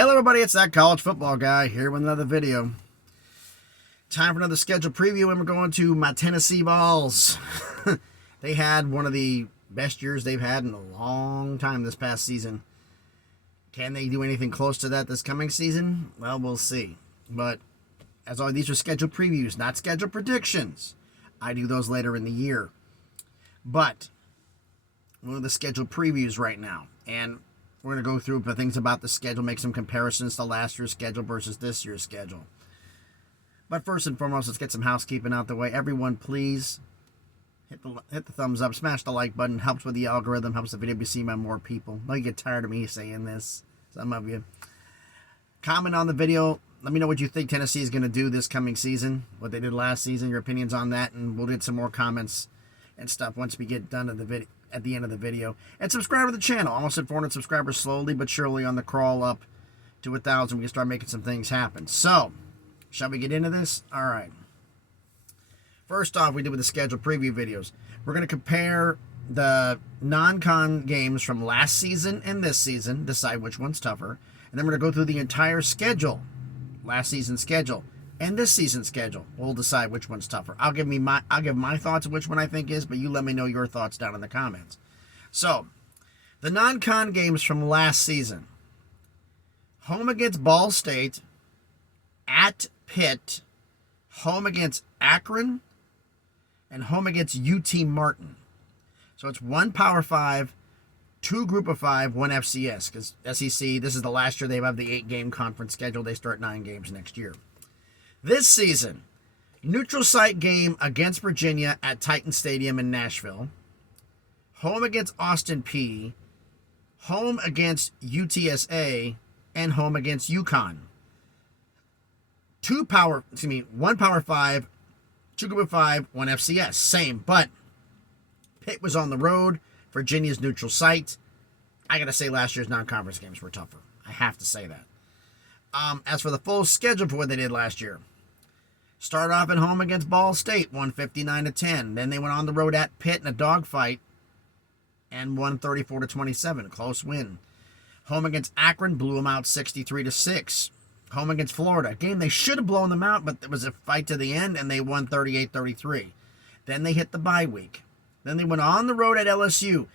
Hello everybody, it's that college football guy here with another video. Time for another schedule preview, and we're going to my Tennessee Vols. They had one of the best years they've had in a long time this past season. Can they do anything close to that this coming season? Well, we'll see. But as always, these are schedule previews, not schedule predictions. I do those later in the year. But one of the schedule previews right now, and we're going to go through the things about the schedule, make some comparisons to last year's schedule versus this year's schedule. But first and foremost, let's get some housekeeping out the way. Everyone, please hit the thumbs up, smash the like button. Helps with the algorithm, helps the video be seen by more people. I know you get tired of me saying this, some of you. Comment on the video. Let me know what you think Tennessee is going to do this coming season, what they did last season, your opinions on that, and we'll get some more comments and stuff once we get done at the end of the video. And subscribe to the channel. Almost at 400 subscribers, slowly but surely on the crawl up to 1,000. We can start making some things happen. So, shall we get into this? All right. First off, we did with the schedule preview videos. We're going to compare the non-con games from last season and this season, decide which one's tougher. And then we're going to go through the entire schedule, last season's schedule, and this season's schedule. We'll decide which one's tougher. I'll give my thoughts of which one I think is, but you let me know your thoughts down in the comments. So, the non-con games from last season. Home against Ball State, at Pitt, home against Akron, and home against UT Martin. So it's one Power 5, two Group of 5, one FCS. Because SEC, this is the last year they have the 8-game conference schedule. They start 9 games next year. This season, neutral site game against Virginia at Titan Stadium in Nashville. Home against Austin Peay. Home against UTSA. And home against UConn. One Power 5, two Group of 5, one FCS. Same, but Pitt was on the road. Virginia's neutral site. I got to say last year's non-conference games were tougher. I have to say that. As for the full schedule for what they did last year. Started off at home against Ball State, won 59-10. Then they went on the road at Pitt in a dogfight and won 34-27. Close win. Home against Akron, blew them out 63-6. Home against Florida, a game they should have blown them out, but it was a fight to the end, and they won 38-33. Then they hit the bye week. Then they went on the road at LSU.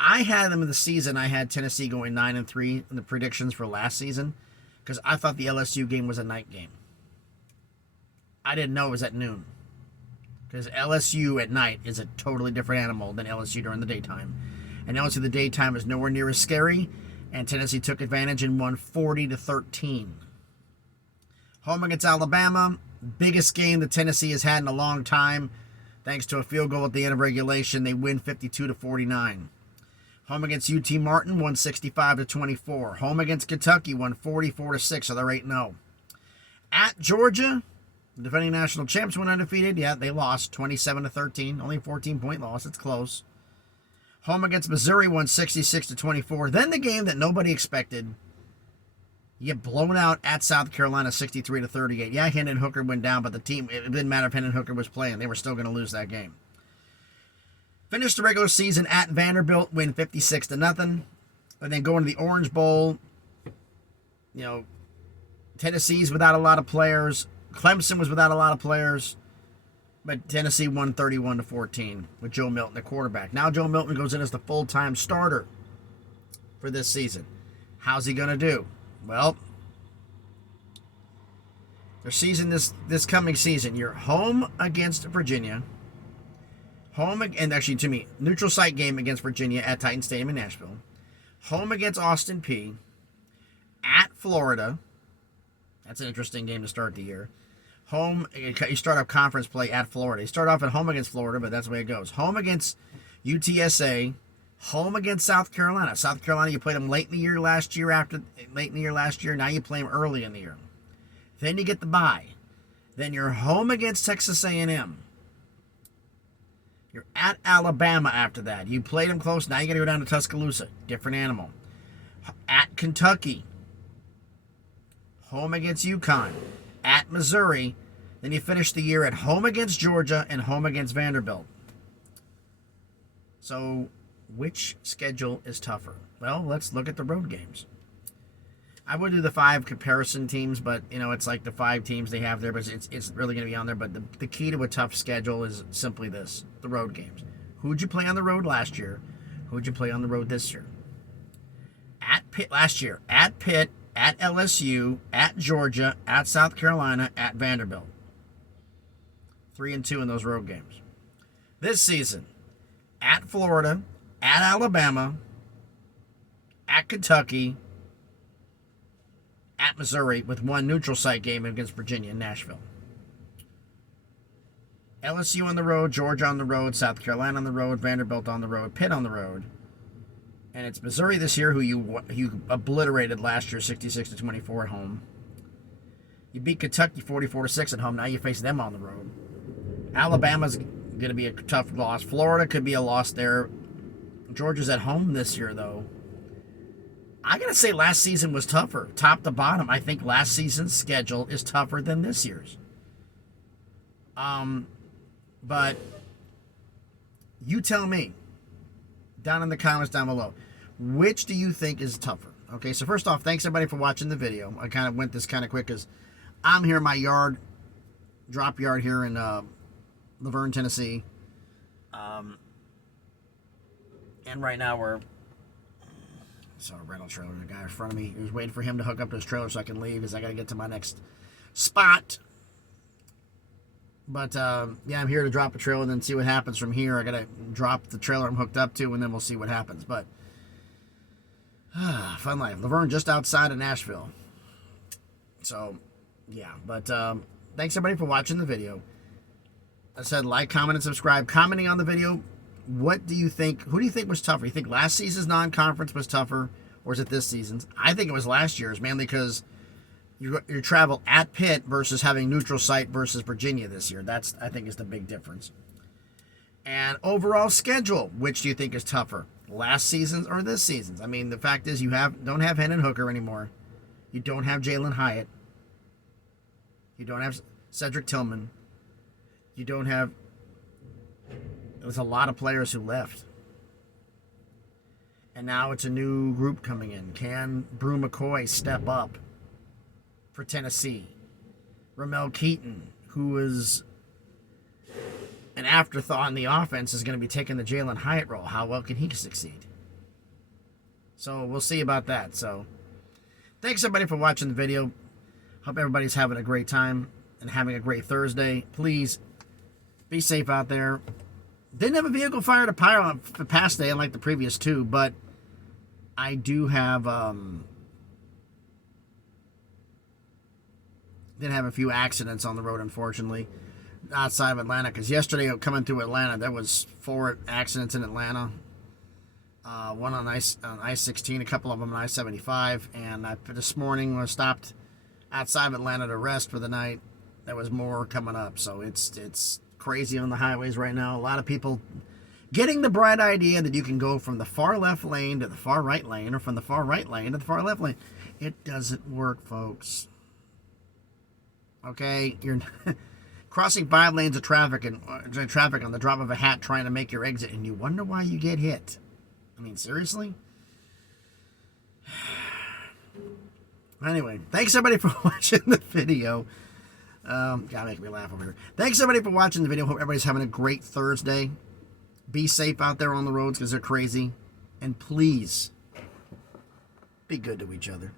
I had them in the season. I had Tennessee going 9-3 in the predictions for last season because I thought the LSU game was a night game. I didn't know it was at noon because LSU at night is a totally different animal than LSU during the daytime. And LSU the daytime is nowhere near as scary, and Tennessee took advantage and won 40-13. Home against Alabama, biggest game that Tennessee has had in a long time. Thanks to a field goal at the end of regulation, they win 52-49. Home against UT Martin, won 65-24. Home against Kentucky, won 44-6, so they're 8-0. At Georgia, the defending national champs went undefeated. Yeah, they lost 27-13, only a 14-point loss. It's close. Home against Missouri, won 66-24. Then the game that nobody expected. You get blown out at South Carolina 63-38. Yeah, Hendon Hooker went down, but the team, it didn't matter if Hendon Hooker was playing. They were still going to lose that game. Finished the regular season at Vanderbilt, win 56-0. And then go into the Orange Bowl. You know, Tennessee's without a lot of players. Clemson was without a lot of players. But Tennessee won 31-14 with Joe Milton, the quarterback. Now Joe Milton goes in as the full-time starter for this season. How's he going to do? Well, their season this coming season, you're home against Virginia, neutral site game against Virginia at Titan Stadium in Nashville, home against Austin Peay, at Florida. That's an interesting game to start the year. You start off conference play at Florida. You start off at home against Florida, but that's the way it goes. Home against UTSA. Home against South Carolina. South Carolina, you played them late in the year last year. Now you play them early in the year. Then you get the bye. Then you're home against Texas A&M. You're at Alabama after that. You played them close. Now you got to go down to Tuscaloosa. Different animal. At Kentucky. Home against UConn. At Missouri. Then you finish the year at home against Georgia and home against Vanderbilt. So, which schedule is tougher? Well, let's look at the road games. I would do the 5 comparison teams, but you know it's like the 5 teams they have there, but it's really going to be on there. But the key to a tough schedule is simply this: the road games. Who'd you play on the road last year? Who'd you play on the road this year? At Pitt last year, at Pitt, at LSU, at Georgia, at South Carolina, at Vanderbilt. 3-2 in those road games. This season, at Florida, at Alabama, at Kentucky, at Missouri, with 1 neutral site game against Virginia and Nashville. LSU on the road, Georgia on the road, South Carolina on the road, Vanderbilt on the road, Pitt on the road. And it's Missouri this year, who you obliterated last year, 66-24 at home. You beat Kentucky 44-6 at home. Now you face them on the road. Alabama's going to be a tough loss. Florida could be a loss there. Georgia's at home this year, though. I got to say last season was tougher. Top to bottom, I think last season's schedule is tougher than this year's. But you tell me down in the comments down below, which do you think is tougher? Okay, so first off, thanks everybody for watching the video. I kind of went this kind of quick because I'm here in my yard, drop yard here in Laverne, Tennessee. And right now we're... So a rental trailer, the guy in front of me, he was waiting for him to hook up to his trailer so I can leave because I got to get to my next spot. But, yeah, I'm here to drop a trailer and then see what happens from here. I got to drop the trailer I'm hooked up to, and then we'll see what happens. But, fun life. Laverne, just outside of Nashville. So, yeah. But, thanks, everybody, for watching the video. I said like, comment, and subscribe. Commenting on the video, what do you think? Who do you think was tougher? You think last season's non-conference was tougher, or is it this season's? I think it was last year's, mainly because you travel at Pitt versus having neutral site versus Virginia this year. That's, I think, is the big difference. And overall schedule, which do you think is tougher, last season's or this season's? I mean, the fact is you don't have Hendon Hooker anymore. You don't have Jalin Hyatt. You don't have Cedric Tillman. You don't have... There's a lot of players who left. And now it's a new group coming in. Can Brew McCoy step up for Tennessee? Ramel Keaton, who is an afterthought in the offense, is going to be taking the Jalin Hyatt role. How well can he succeed? So we'll see about that. So thanks everybody for watching the video. Hope everybody's having a great time and having a great Thursday. Please be safe out there. Didn't have a vehicle fire to pyro on the past day unlike the previous 2, but I do have did have a few accidents on the road, unfortunately, outside of Atlanta. Because yesterday, coming through Atlanta, there was 4 accidents in Atlanta. One on I-16, a couple of them on I-75, and this morning I stopped outside of Atlanta to rest for the night. There was more coming up, so it's crazy on the highways right now. A lot of people getting the bright idea that you can go from the far left lane to the far right lane, or from the far right lane to the far left lane. It doesn't work, folks. Okay, you're crossing 5 lanes of traffic on the drop of a hat trying to make your exit, and you wonder why you get hit. I mean, seriously? Anyway, thanks everybody for watching the video. Gotta make me laugh over here. Thanks everybody for watching the video. Hope everybody's having a great Thursday. Be safe out there on the roads because they're crazy. And please, be good to each other.